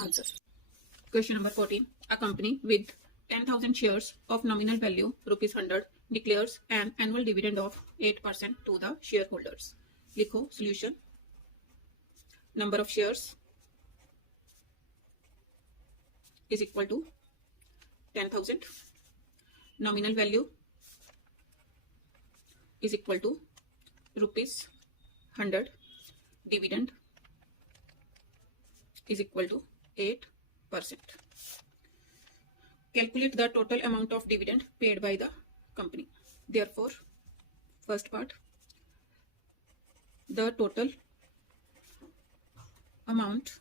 Answer. Question number 14. A company with 10,000 shares of nominal value rupees 100 declares an annual dividend of 8% to the shareholders. लिखो solution. Number of shares is equal to 10,000. Nominal value is equal to rupees 100. Dividend is equal to 8%. Calculate the total amount of dividend paid by the company. Therefore, first part, the total amount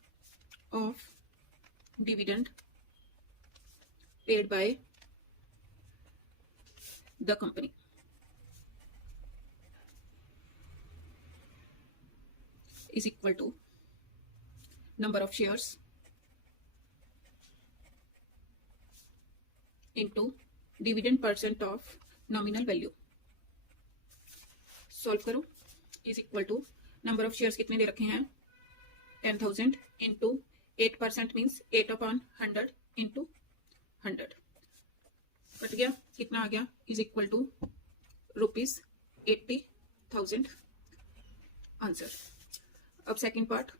of dividend paid by the company is equal to number of shares into dividend percent of nominal value. Solve करो. Is equal to number of shares कितने दे रखे हैं 10,000 into 8% means 8/100 into 100 cut गया. कितना आ गया is equal to rupees 80,000. Answer. अब सेकंड पार्ट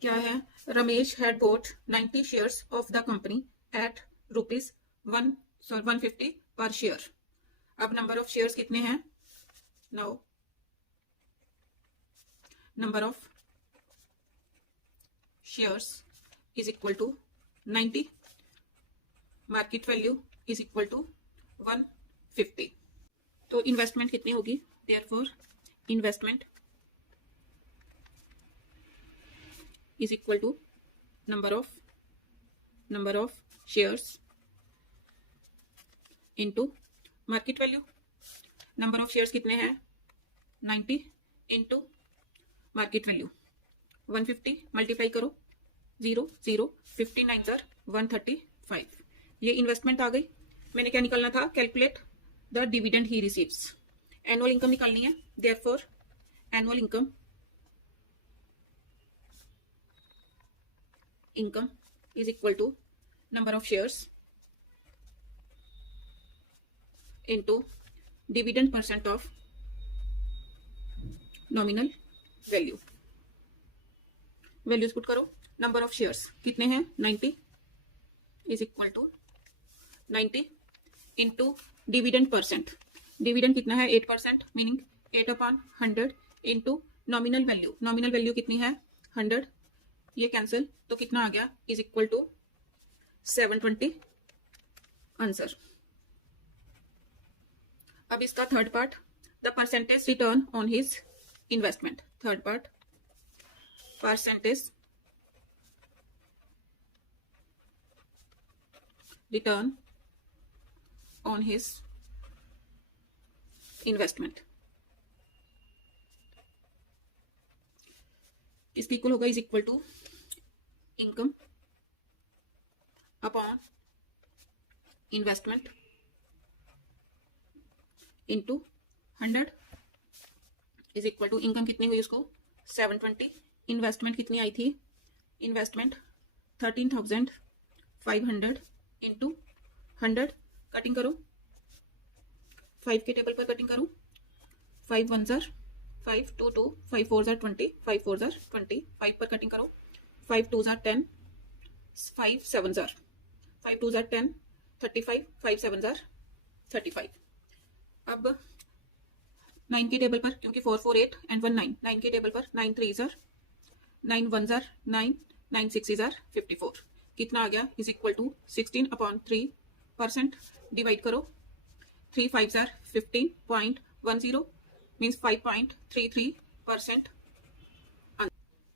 क्या है. Ramesh had bought 90 shares of the company at rupees 150 per share. अब नंबर ऑफ शेयर्स कितने हैं. Now number of shares is equal to 90. Market value is equal to 150. तो investment कितनी होगी. Therefore investment is equal to number of shares into market value. number of shares कितने हैं 90 into market value 150 multiply करो 0 0 59 sir 135. ये investment आ गई. मैंने क्या निकालना था. Calculate the dividend he receives. Annual income निकालनी है. Therefore annual income is equal to number of shares into dividend percent of nominal value. Values put करो. नंबर ऑफ शेयर्स कितने हैं 90 is equal to 90 into dividend percent. Dividend कितना है 8% meaning 8/100 into nominal value. Nominal value कितनी है 100. ये cancel तो कितना आ गया इज इक्वल टू 720. आंसर. अब इसका third part the percentage return on his investment. Third part percentage return on his investment इसकी इक्वल होगा is equal to income upon investment into 100 is equal to income कितनी हुई उसको 720. Investment कितनी आई थी. Investment 13,500 into 100. Cutting करो 5 के table पर कटिंग करो. 5 1 जार 5 2 2 5 4 जार 20 5 4 जार 20. 5 पर कटिंग करो 5 2 जार 10 5 7 जार 5 2 जार 10 35 5 7 जार 35. अब 9 के टेबल पर क्योंकि 4 4 8 एंड 1 9 9 के टेबल पर 9 3 जार 9 1 जार 9 9 6 जार 54. कितना आ गया इज इक्वल टू 16/3%. डिवाइड करो 3 5 जार 15.10 मीन्स 5.33%.